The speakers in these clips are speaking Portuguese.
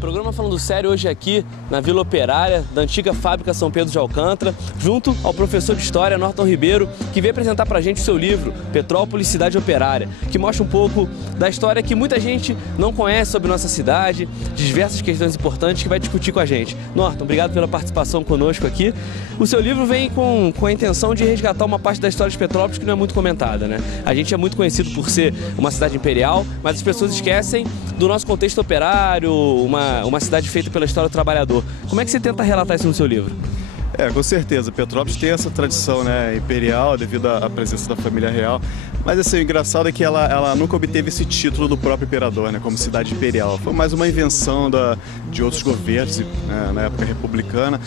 Programa Falando Sério hoje aqui na Vila Operária da antiga fábrica São Pedro de Alcântara, junto ao professor de História Norton Ribeiro, que veio apresentar pra gente o seu livro Petrópolis, Cidade Operária, que mostra um pouco da história que muita gente não conhece sobre nossa cidade, diversas questões importantes que vai discutir com a gente. Norton, obrigado pela participação conosco aqui. O seu livro vem com a intenção de resgatar uma parte da história de Petrópolis que não é muito comentada, né? A gente é muito conhecido por ser uma cidade imperial, mas as pessoas esquecem do nosso contexto operário, uma cidade feita pela história do trabalhador. Como é que você tenta relatar isso no seu livro? Com certeza. Petrópolis tem essa tradição, né, imperial, devido à presença da família real. Mas assim, o engraçado é que ela nunca obteve esse título do próprio imperador, né, como cidade imperial. Foi mais uma invenção de outros governos, né, na época republicana.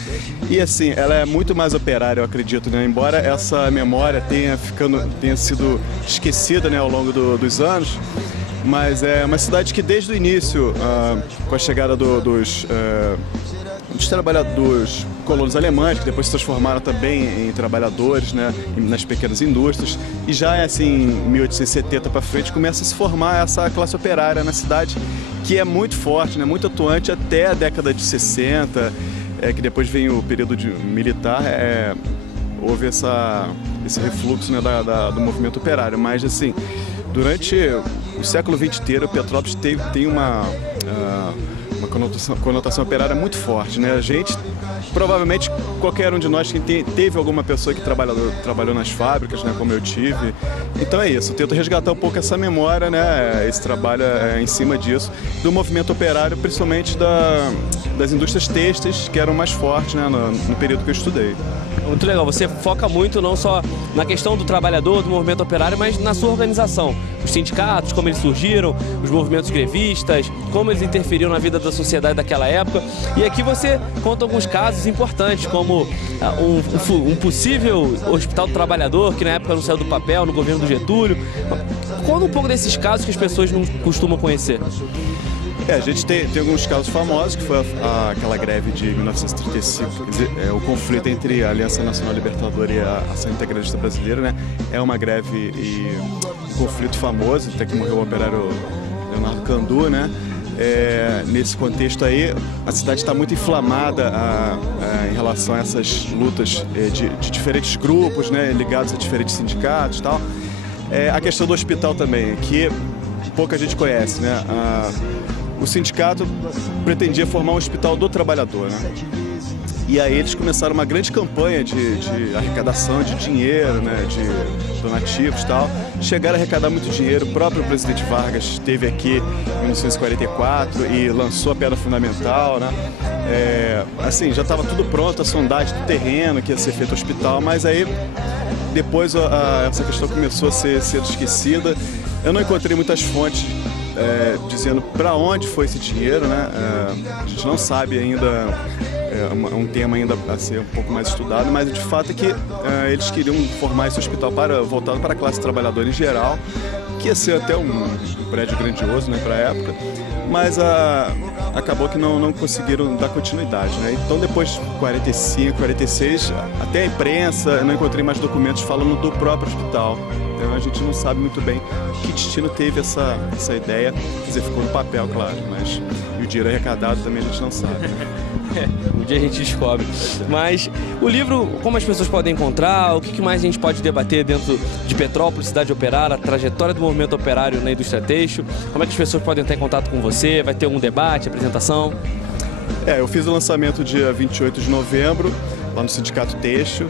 E assim, ela é muito mais operária, eu acredito, né, embora essa memória tenha sido esquecida, né, ao longo dos anos. Mas é uma cidade que desde o início, com a chegada dos colonos alemães, que depois se transformaram também em trabalhadores, né, nas pequenas indústrias, e já assim, em 1870 para frente, começa a se formar essa classe operária na cidade, que é muito forte, né, muito atuante até a década de 60, que depois vem o período militar, houve esse refluxo, né, do movimento operário, mas assim, durante o século XX inteiro, Petrópolis tem uma conotação operária muito forte, né? A gente, provavelmente qualquer um de nós que teve alguma pessoa que trabalhou nas fábricas, né, como eu tive. Então é isso, eu tento resgatar um pouco essa memória, né, esse trabalho em cima disso, do movimento operário, principalmente das indústrias têxteis, que eram mais fortes, né, no período que eu estudei. Muito legal, você foca muito não só na questão do trabalhador, do movimento operário, mas na sua organização. Os sindicatos, como eles surgiram, os movimentos grevistas, como eles interferiram na vida da sociedade daquela época. E aqui você conta alguns casos importantes, como um possível hospital do trabalhador, que na época não saiu do papel, no governo do Getúlio. Conta um pouco desses casos que as pessoas não costumam conhecer. A gente tem alguns casos famosos, que foi aquela greve de 1935, quer dizer, o conflito entre a Aliança Nacional Libertadora e a Ação Integralista Brasileira, né? É uma greve e um conflito famoso, até que morreu o operário Leonardo Candu, né? Nesse contexto aí, a cidade está muito inflamada em relação a essas lutas de diferentes grupos, né, ligados a diferentes sindicatos e tal. A questão do hospital também, que pouca gente conhece, né? O sindicato pretendia formar um hospital do trabalhador, né? E aí eles começaram uma grande campanha de arrecadação de dinheiro, né, de donativos e tal. Chegaram a arrecadar muito dinheiro. O próprio presidente Vargas esteve aqui em 1944 e lançou a pedra fundamental, né? Assim, já estava tudo pronto, a sondagem do terreno que ia ser feito o hospital, mas aí depois essa questão começou a ser esquecida. Eu não encontrei muitas fontes dizendo para onde foi esse dinheiro, né? A gente não sabe ainda, é um tema ainda a ser um pouco mais estudado, mas de fato é que eles queriam formar esse hospital voltado para a classe trabalhadora em geral, que ia ser até um prédio grandioso, né, para a época, mas acabou que não conseguiram dar continuidade, né? Então depois de 45, 46, até a imprensa, eu não encontrei mais documentos falando do próprio hospital. Então a gente não sabe muito bem que destino teve essa ideia, quer dizer, ficou no papel, claro, mas e o dinheiro arrecadado também a gente não sabe. Um dia a gente descobre. Mas o livro, como as pessoas podem encontrar, o que mais a gente pode debater dentro de Petrópolis, cidade operária, a trajetória do movimento operário na indústria têxtil, como é que as pessoas podem entrar em contato com você, vai ter algum debate, apresentação? Eu fiz o lançamento dia 28 de novembro, lá no Sindicato Têxtil,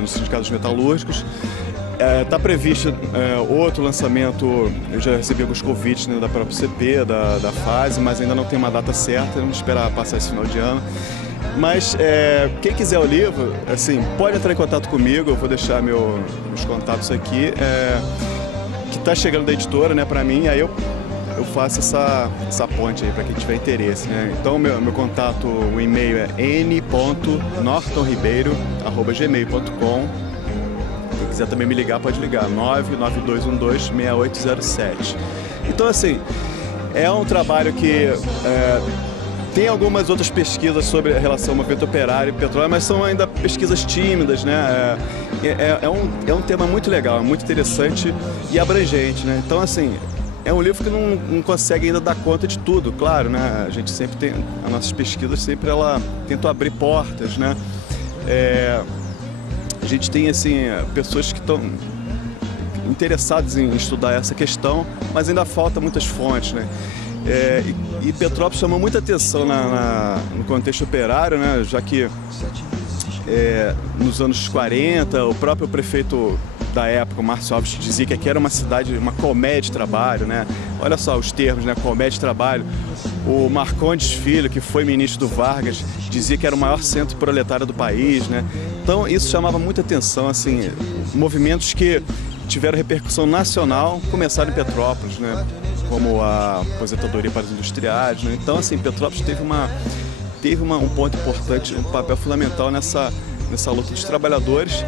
no Sindicato dos Metalúrgicos. Está previsto outro lançamento, eu já recebi alguns convites, né, da própria CP, da fase, mas ainda não tem uma data certa, vamos esperar passar esse final de ano. Mas quem quiser o livro, assim, pode entrar em contato comigo, eu vou deixar meus contatos aqui, que está chegando da editora, né, para mim, aí eu faço essa ponte aí para quem tiver interesse, né? Então meu contato, o e-mail é n.nortonribeiro@gmail.com. Se quiser também me ligar, pode ligar, 99212-6807. Então, assim, é um trabalho que tem algumas outras pesquisas sobre a relação movimento operário e petróleo, mas são ainda pesquisas tímidas, né? É um tema muito legal, muito interessante e abrangente, né? Então, assim, é um livro que não consegue ainda dar conta de tudo, claro, né? A gente sempre tem, as nossas pesquisas sempre tentam abrir portas, né? A gente tem assim pessoas que estão interessadas em estudar essa questão, mas ainda falta muitas fontes, né? E Petrópolis chamou muita atenção no contexto operário, né? Já que nos anos 40 o próprio prefeito da época, o Márcio Alves, dizia que aqui era uma cidade, uma colmeia de trabalho, né? Olha só os termos, né? Colmeia de trabalho. O Marcondes Filho, que foi ministro do Vargas, dizia que era o maior centro proletário do país, né? Então isso chamava muita atenção, assim, movimentos que tiveram repercussão nacional começaram em Petrópolis, né? Como a aposentadoria para os industriais, né? Então, assim, Petrópolis teve um ponto importante, um papel fundamental nessa luta dos trabalhadores.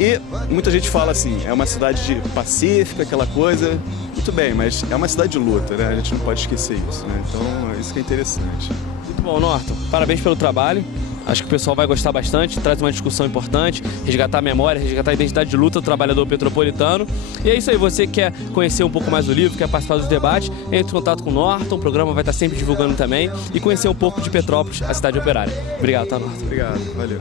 E muita gente fala assim, é uma cidade pacífica, aquela coisa, muito bem, mas é uma cidade de luta, né? A gente não pode esquecer isso, né? Então, isso que é interessante. Muito bom, Norton. Parabéns pelo trabalho. Acho que o pessoal vai gostar bastante, traz uma discussão importante, resgatar a memória, resgatar a identidade de luta do trabalhador petropolitano. E é isso aí, você que quer conhecer um pouco mais do livro, quer participar dos debates, entre em contato com o Norton, o programa vai estar sempre divulgando também, e conhecer um pouco de Petrópolis, a cidade operária. Obrigado, tá, Norton? Obrigado, valeu.